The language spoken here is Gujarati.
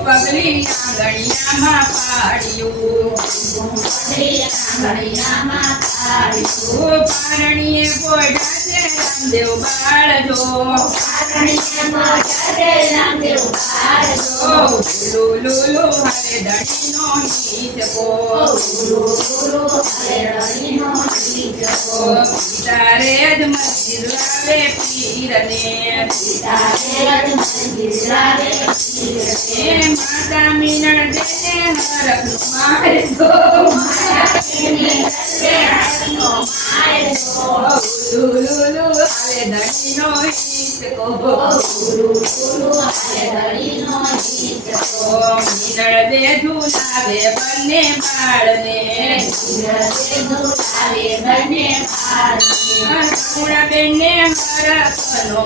પગલી આંગણિયામાં પાડ્યું પારણીએ ગોઢા છે રામદેવ બાળજો લુલુ હરે દણીનો નીચકો તારે જ મંદિર લાવે પીરને માતા મીનળ દેને હરખનું મારજો લુલુ હરે દણીનો નીચકો મીનળ દે ઝુલાવે બંને બાળને બેને હરખનો